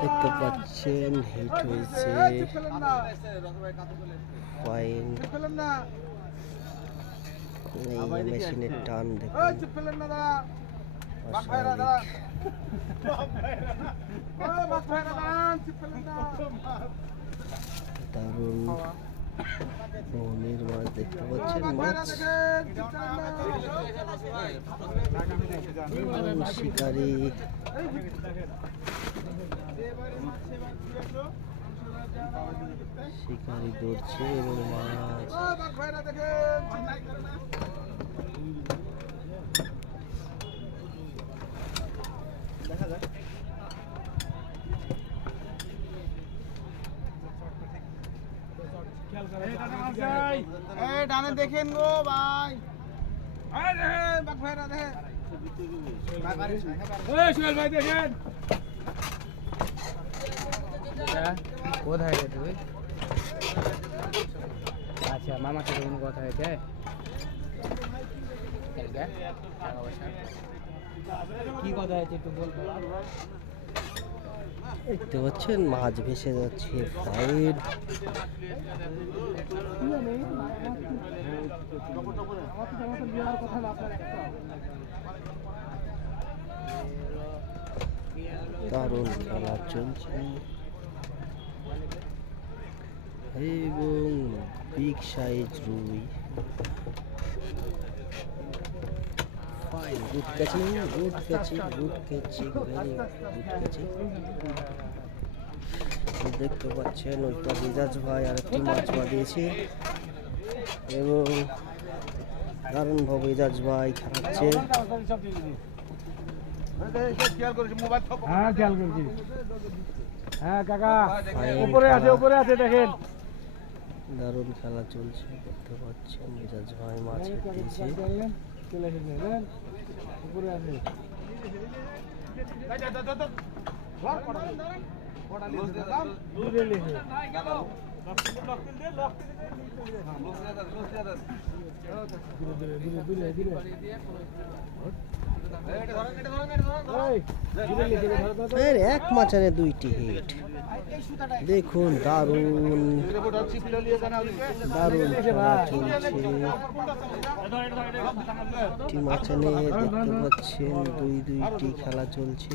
দেখতে পাচ্ছেন, হিট হয়েছে। পয়েন্ট এই মেশিনের টান দেখুন। দারুণ। মাছ দেখতে পাচ্ছেন, মাছ। শিকারি। শিকারি ধরছে এবং মাছ। ডানে দেখেন গো ভাই। বাঘ ভাইরা দেখেন। কোথায় রে তুই? আচ্ছা মামার সাথে কোনো কথা হয়েছে? কি কথা হয়েছে একটু বলব দেখতে পাচ্ছেন মাছ ভেসে যাচ্ছে ফাইট দারুণ খেলা চলছে। এবং বিগ সাইজ রুই good catching good catching good catching very good catching দেখতে পাচ্ছেন পার রিজাজ ভাই আরেকটি মাছ বাঁধিয়েছে। এবং দারুণভাবে রিজাজ ভাই খেলাচ্ছে হ্যাঁ খেয়াল করছি। হ্যাঁ কাকা উপরে আছে। উপরে আছে দেখেন। দারুণ খেলা চলছে দেখতে পাচ্ছেন রিজাজ ভাই মাছ দিয়েছে চলে এসেছে উপরে আছে। দূরে লেগে এক মাচানে দুইটি হিট দেখুন দারুণ। দারুণ চলছে। মাচানে দেখতে পাচ্ছেন দুই দুইটি খেলা চলছে।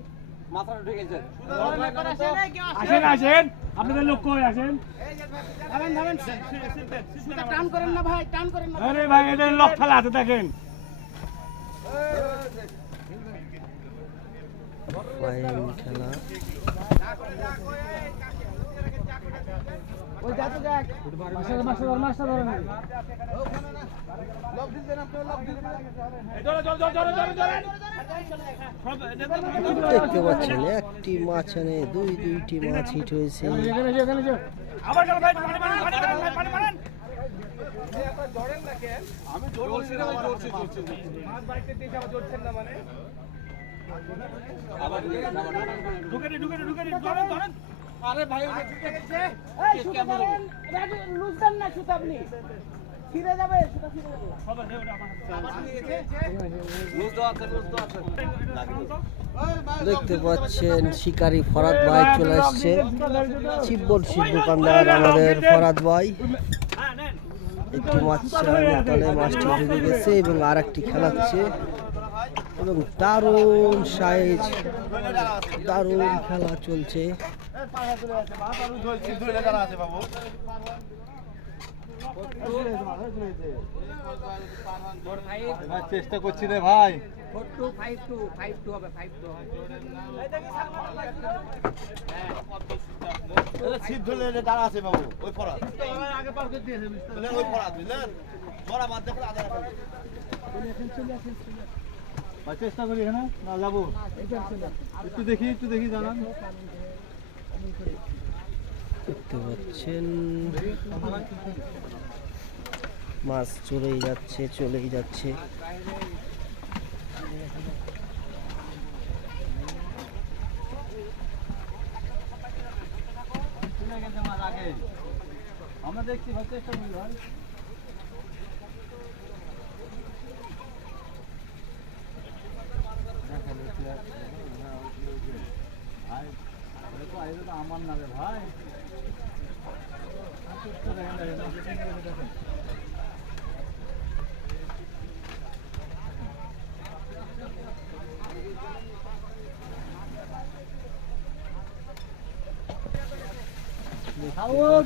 খেলা ঢুকে থেকে আসেন আসেন। আপনাদের লোক কই? আসেন। টান করেন না ভাই টান করেন না। আরে ভাই এদের লক ফেলা আছে দেখেন। ফাইন খেলা। ওই যাতে যাক মাস্টার মাস্টার ধর, মাস্টার ধরেন লক দিন আপনি লক দিন দেখতে পাচ্ছেন একটি মাচানে দুই দুইটি মাছ হিট হয়েছে। এখানে এসো, এখানে এসো। আমি জোরছি না জোরছি জোরছি আরে ভাই ওটা ঠিক আছে এই সুতা ধরেন। রাজু লুজ দেন না সুতা আপনি। ছিঁড়ে যাবে সুতা ছিঁড়ে যাবে। লুজ দাও আছে লুজ দাও আছে। দেখতে পাচ্ছেন শিকারি ফরাদ ভাই চলে আসছে। শিববর শিব দোকানদার আমাদের ফরাদ ভাই। একটি মাছ তলে মাছটি ঢুকে গেছে এবং আর একটি খেলাচ্ছে। এবং দারুণ সাইজ দারুণ খেলা চলছে। চেষ্টা করছি রে ভাই। সিদ্ধ দাঁড়া আছে বাবু? ওই ফরাত ওই ফরাত বুঝলেন? বড় দেখলে চেষ্টা করি এখানে না যাব। একটু দেখি একটু দেখি জানান। দেখতে পাচ্ছেন মাছ চলেই যাচ্ছে চলেই যাচ্ছে আমরা দেখছি চেষ্টা করি ভাই আমার না রে ভাই।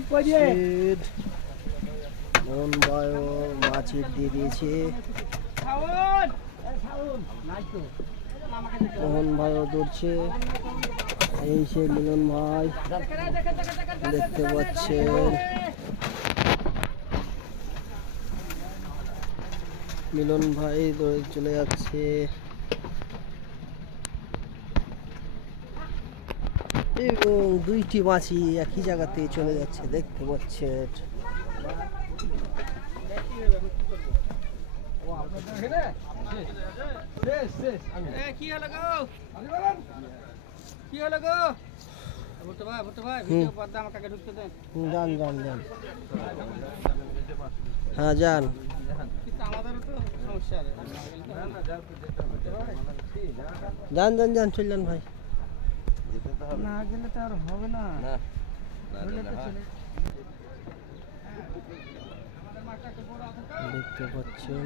মাছের মন বায়ু মাছের দিয়ে দিয়েছে। মোহন ভাইও ধরছে। এই সে মিলন ভাই, দেখতে পাচ্ছেন। মিলন ভাই ধরে চলে যাচ্ছে। এবং দুইটি মাছই একই জায়গাতে চলে যাচ্ছে, দেখতে পাচ্ছেন। কি গো? কি হলো গো? ভুট্টো ভাই ভুট্টো ভাই। ভিডিও পর্দা আমাকে আগে ঢুকতে দেন যান যান যান। হ্যাঁ যান। যান যান যান চল যান ভাই। না গেলে তো আর হবে না। দেখতে পাচ্ছেন।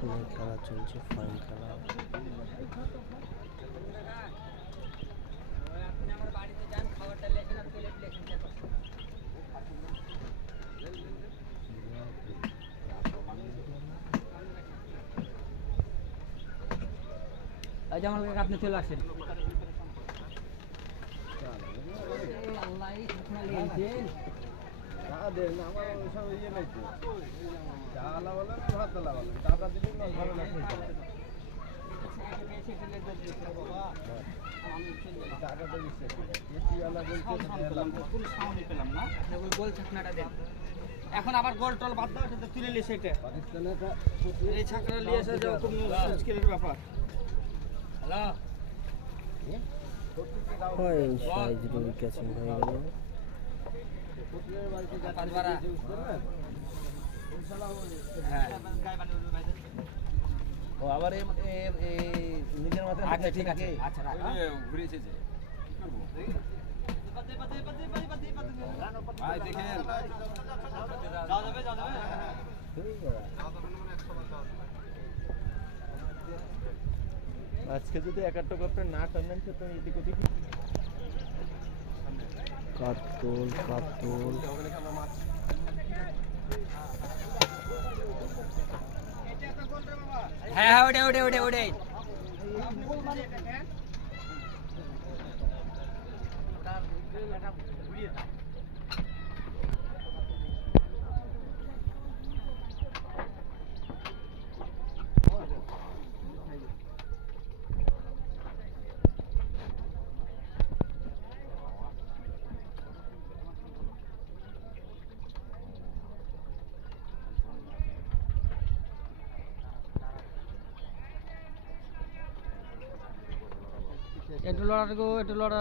যে অনেক খেলা চলছে ফাইন খেলা। আজ আমার কাছে আপনি চলে আসেন। গোল ছাকনাটা দেন এখন আবার গোল টল বাদ দাও সেটা তুলে নিয়ে সেটা এই ছাকরা নিয়ে এসে যাও খুব মুশকিলের ব্যাপার। হ্যালো? ফাইন সাইজ রুই ক্যাচিং হয়ে গেল। হ্যাঁ ও আবার এই এই- এই নিজের মাথায় আচ্ছা ঠিক আছে আচ্ছা রাখ ভাই দেখেন আজকে যদি একাত্তর করতে না টানেন সে তো এদিক ওদিক কাতল কাতল। হ্যাঁ হ্যাঁ ওটাই ওটাই ওটাই ওটাই একটু লড়া গো একটু লড়া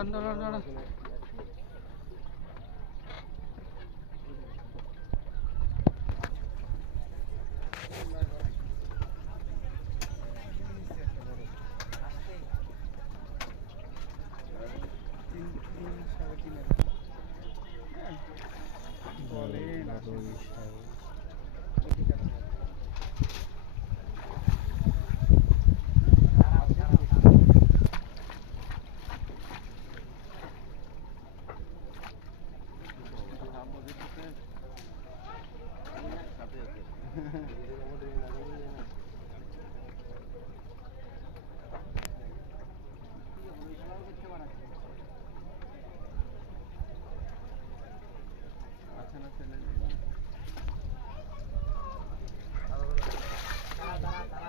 네,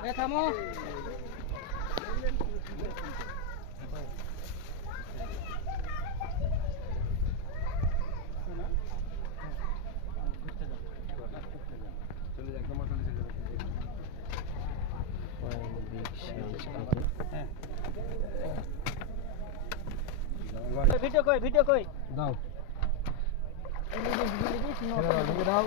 왜 담어? ভিডিও কই ভিডিও কই দাও দাও